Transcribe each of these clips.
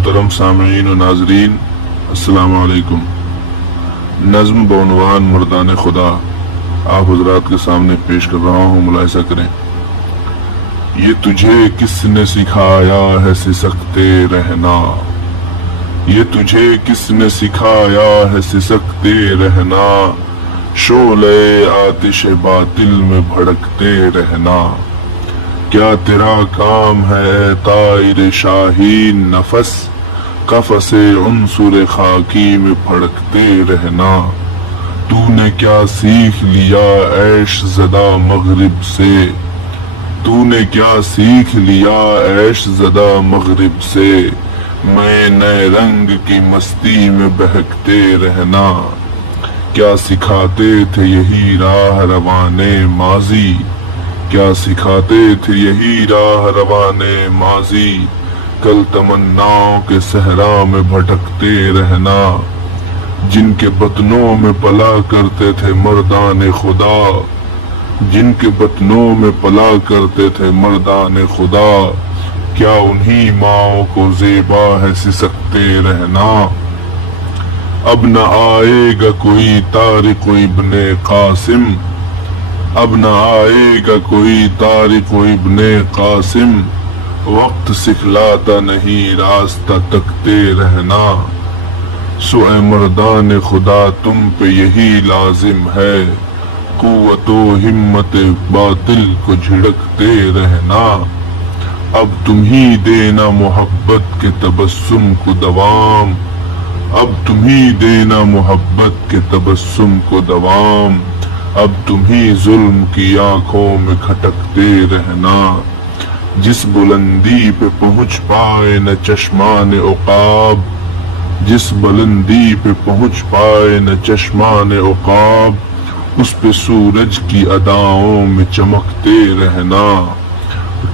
محترم سامعین و ناظرین، السلام علیکم۔ نظم بعنوان مردان خدا آپ حضرات کے سامنے پیش کر رہا ہوں، ملاحظہ کریں۔ یہ تجھے کس نے سکھایا ہے سسکتے رہنا، یہ تجھے کس نے سکھایا ہے سسکتے رہنا، شعلے آتش باطل میں بھڑکتے رہنا۔ کیا تیرا کام ہے طائر شاہین نفس، قفس عنصر خاکی میں پھڑکتے رہنا۔ تو نے کیا سیکھ لیا عیش زدہ مغرب سے، تو نے کیا سیکھ لیا عیش زدہ مغرب سے، میں نئے رنگ کی مستی میں بہکتے رہنا۔ کیا سکھاتے تھے یہی راہ روانے ماضی، کیا سکھاتے تھے یہی راہ روانے ماضی، کل تمناؤں کے صحرا میں بھٹکتے رہنا۔ جن کے بطنوں میں پلا کرتے تھے مردان خدا، جن کے بطنوں میں پلا کرتے تھے مردان خدا، کیا انہی ماؤں کو زیبا ہے سسکتے رہنا۔ اب نہ آئے گا کوئی طارق ابن قاسم، اب نہ آئے گا کوئی طارق ابن قاسم، وقت سکھلاتا نہیں راستہ تکتے رہنا۔ سو اے مردان خدا تم پہ یہی لازم ہے، قوت و ہمت باطل کو جھڑکتے رہنا۔ اب تم ہی دینا محبت کے تبسم کو دوام، اب تم ہی دینا محبت کے تبسم کو دوام، اب تم ہی ظلم کی آنکھوں میں کھٹکتے رہنا۔ جس بلندی پہ پہنچ پائے نہ چشمان عقاب، جس بلندی پہ پہنچ پائے نہ چشمان عقاب، اس پہ سورج کی اداؤں میں چمکتے رہنا۔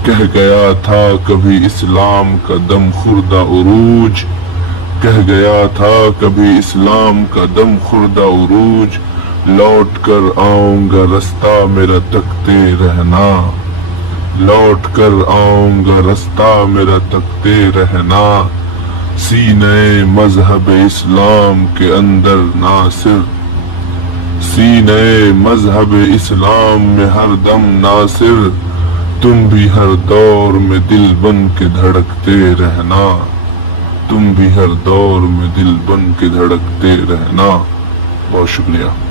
کہہ گیا تھا کبھی اسلام کا دم خوردہ عروج، کہہ گیا تھا کبھی اسلام کا دم خوردہ عروج، لوٹ کر آؤں گا رستہ میرا تکتے رہنا، لوٹ کر آؤں گا رستہ میرا تکتے رہنا۔ سینے مذہب اسلام کے اندر ناصر، سینے مذہب اسلام میں ہر دم ناصر، تم بھی ہر دور میں دل بن کے دھڑکتے رہنا، تم بھی ہر دور میں دل بن کے دھڑکتے رہنا۔ بہت شکریہ۔